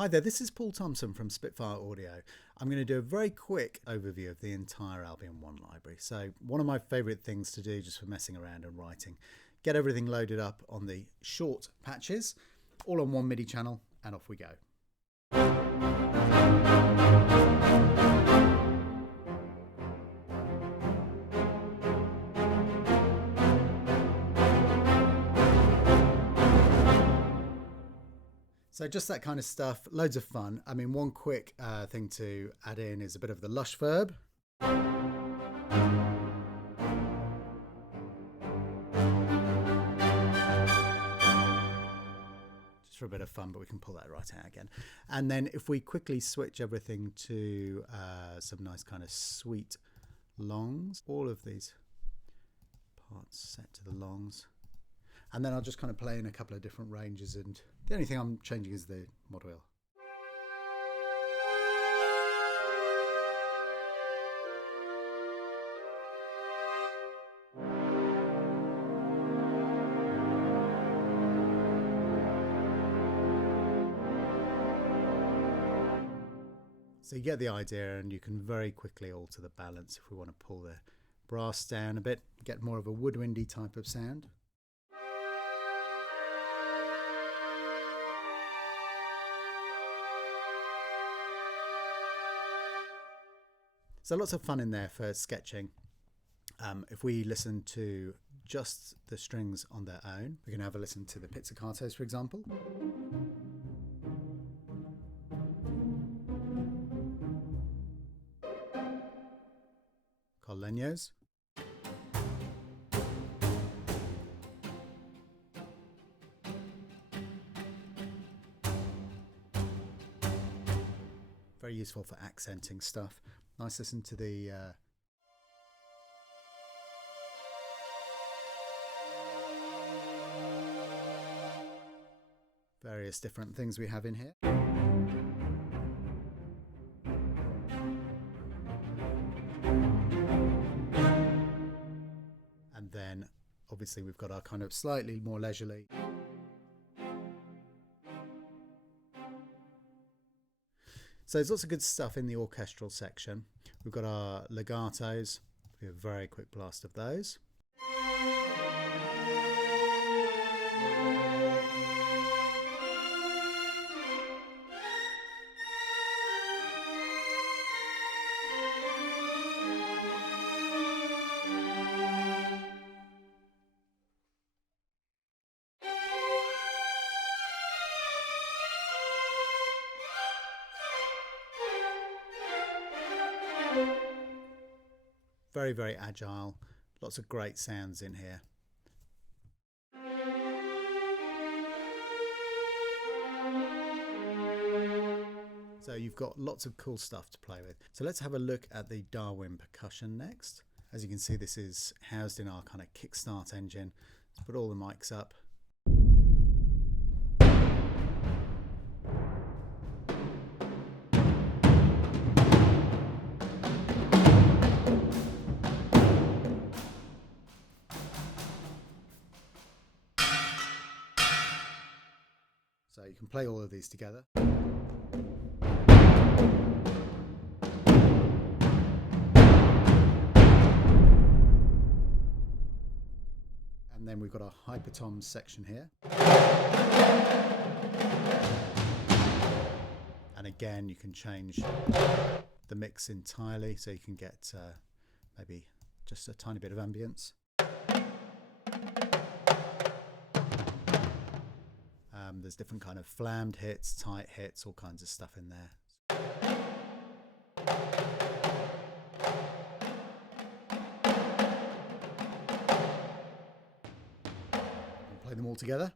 Hi there, this is Paul Thompson from Spitfire Audio. I'm going to do a very quick overview of the entire Albion 1 library. So one of my favourite things to do just for messing around and writing, get everything loaded up on the short patches, all on one MIDI channel, and off we go. So just that kind of stuff, loads of fun. I mean, one quick thing to add in is a bit of the lush verb. Just for a bit of fun, but we can pull that right out again. And then if we quickly switch everything to some nice kind of sweet longs, all of these parts set to the longs. And then I'll just kind of play in a couple of different ranges, and the only thing I'm changing is the mod wheel. So you get the idea, and you can very quickly alter the balance if we want to pull the brass down a bit, get more of a woodwindy type of sound. So lots of fun in there for sketching. If we listen to just the strings on their own, we can have a listen to the pizzicatos, for example. Collegnos. Very useful for accenting stuff. Nice listen to the various different things we have in here. And then obviously we've got our kind of slightly more leisurely. So there's lots of good stuff in the orchestral section. We've got our legatos, we have a very quick blast of those. Very, very agile. Lots of great sounds in here. So you've got lots of cool stuff to play with. So let's have a look at the Darwin percussion next. As you can see, this is housed in our kind of kickstart engine. Let's put all the mics up. So you can play all of these together. And then we've got our hypertoms section here. And again, you can change the mix entirely, so you can get maybe just a tiny bit of ambience. There's different kind of flammed hits, tight hits, all kinds of stuff in there. Play them all together.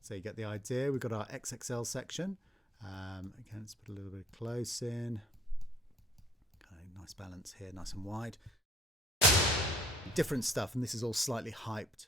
So you get the idea. We've got our XXL section. Again, let's put a little bit of close in. Kind of nice balance here, nice and wide. Different stuff, and this is all slightly hyped.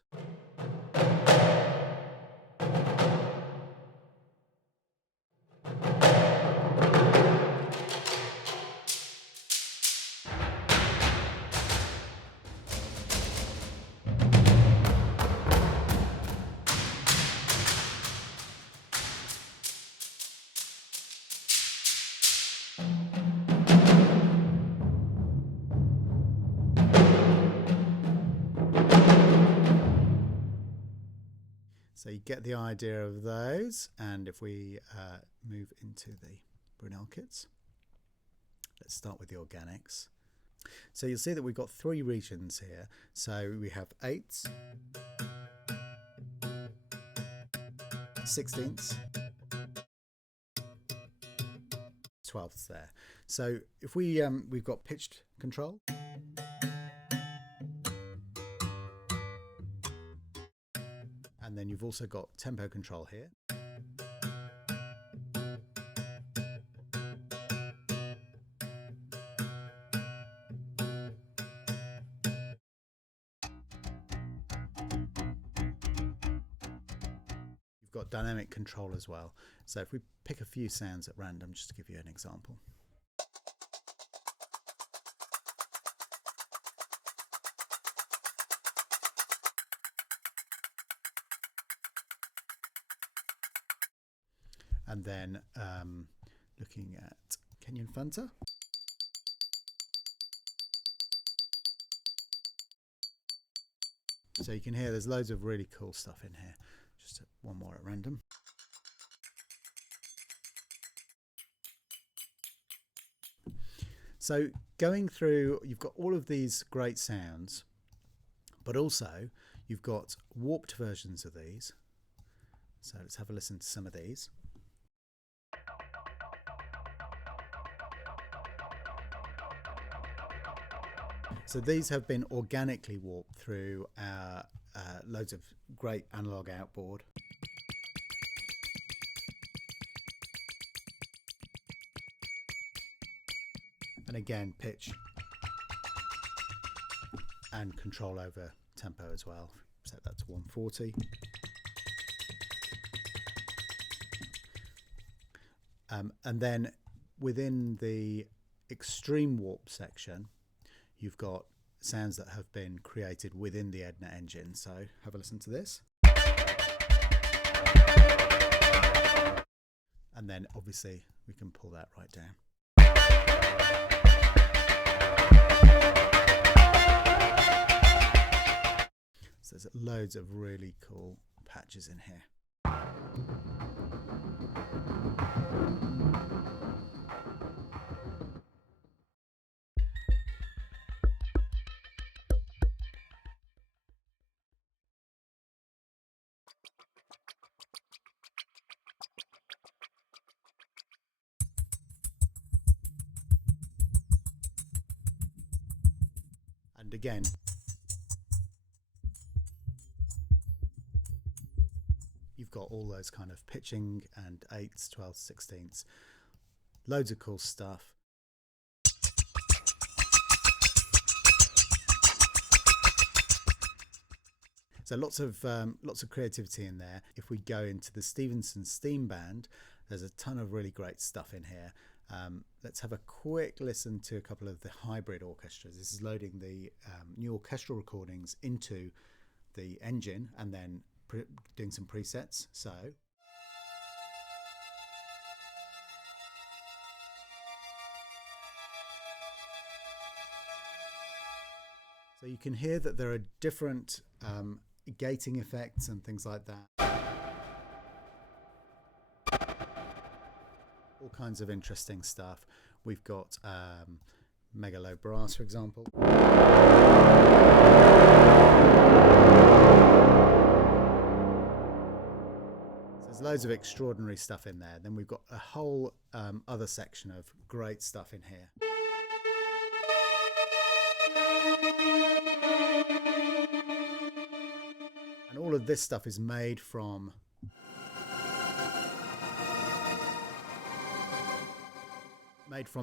So you get the idea of those. And if we move into the Brunel kits, let's start with the organics. So you'll see that we've got 3 regions here. So we have 8ths, 16ths, 12ths there. So if we've got pitched control, and then you've also got tempo control here. You've got dynamic control as well. So if we pick a few sounds at random, just to give you an example. And then looking at Kenyan Fanta. So you can hear there's loads of really cool stuff in here. Just one more at random. So going through, you've got all of these great sounds, but also you've got warped versions of these. So let's have a listen to some of these. So these have been organically warped through our loads of great analog outboard. And again, pitch and control over tempo as well. Set that to 140. And then within the extreme warp section, you've got sounds that have been created within the Edna engine. So have a listen to this. And then obviously we can pull that right down. So there's loads of really cool patches in here. And again, you've got all those kind of pitching and 8ths, 12ths, 16ths, loads of cool stuff. So lots of creativity in there. If we go into the Stevenson Steam Band, there's a ton of really great stuff in here. Let's have a quick listen to a couple of the hybrid orchestras. This is loading the new orchestral recordings into the engine and then doing some presets. So you can hear that there are different gating effects and things like that. All kinds of interesting stuff. We've got mega low brass, for example. So there's loads of extraordinary stuff in there. Then we've got a whole other section of great stuff in here. And all of this stuff is made from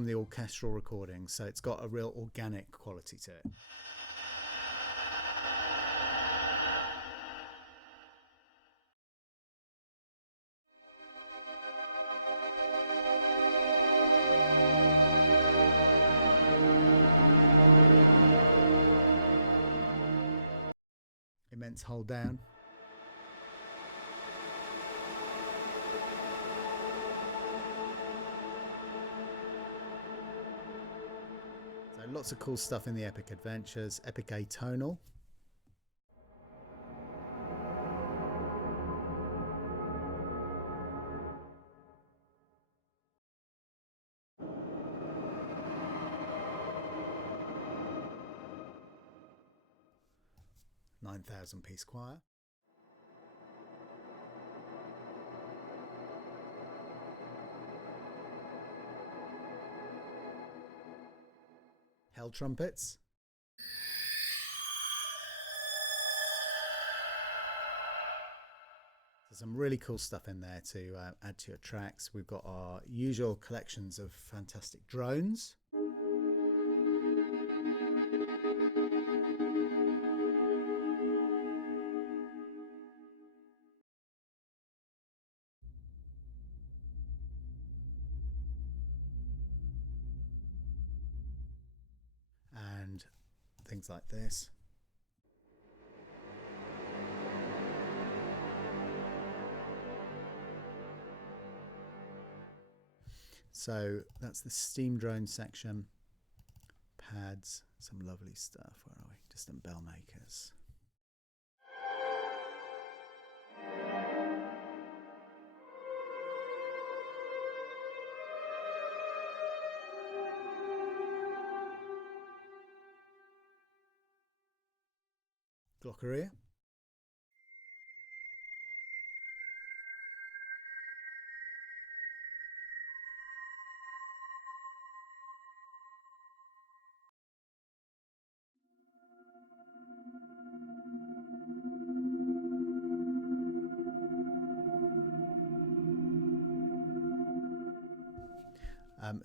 the orchestral recordings, so it's got a real organic quality to it. Immense hold down. So lots of cool stuff in the Epic Adventures, Epic Atonal. 9,000 piece choir. Hell trumpets. There's some really cool stuff in there to add to your tracks. We've got our usual collections of fantastic drones. And things like this. So that's the steam drone section. Pads, some lovely stuff. Where are we? Distant bell makers. Glockeria.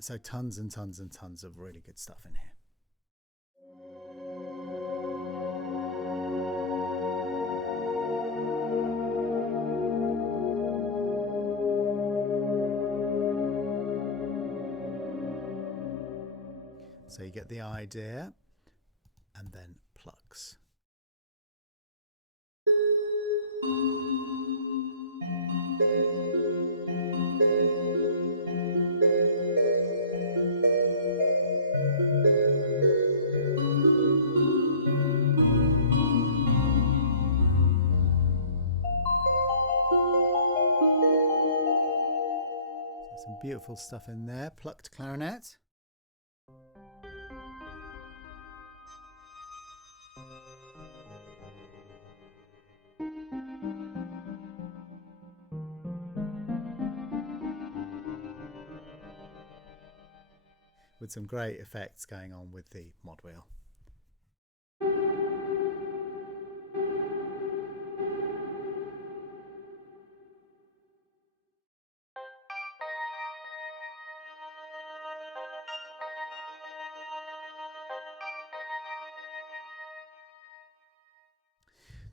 So tons and tons and tons of really good stuff in here. So you get the idea, and then plucks. So some beautiful stuff in there. Plucked clarinet. With some great effects going on with the mod wheel.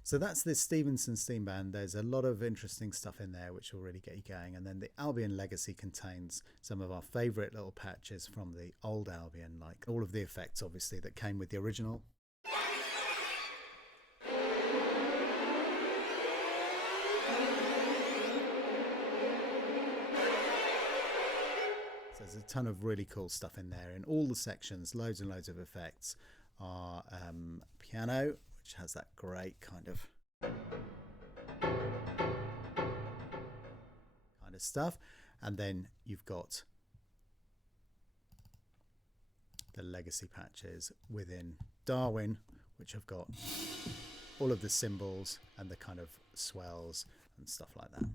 So that's the Stevenson Steam Band. There's a lot of interesting stuff in there which will really get you going. And then the Albion Legacy contains some of our favourite little patches from the old Albion, like all of the effects obviously that came with the original. So there's a ton of really cool stuff in there in all the sections, loads and loads of effects. Our piano, which has that great kind of stuff, and then you've got the legacy patches within Darwin, which have got all of the cymbals and the kind of swells and stuff like that.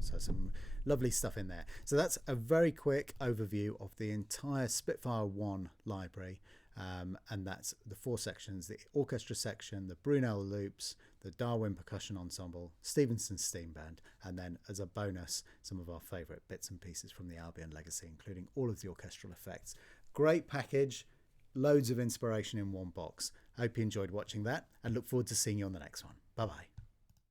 So some lovely stuff in there. So that's a very quick overview of the entire Spitfire 1 library. And that's the 4 sections: the orchestra section, the Brunel loops, the Darwin percussion ensemble, Stevenson Steam Band, and then as a bonus, some of our favourite bits and pieces from the Albion Legacy, including all of the orchestral effects. Great package, loads of inspiration in one box. I hope you enjoyed watching that and look forward to seeing you on the next one. Bye bye.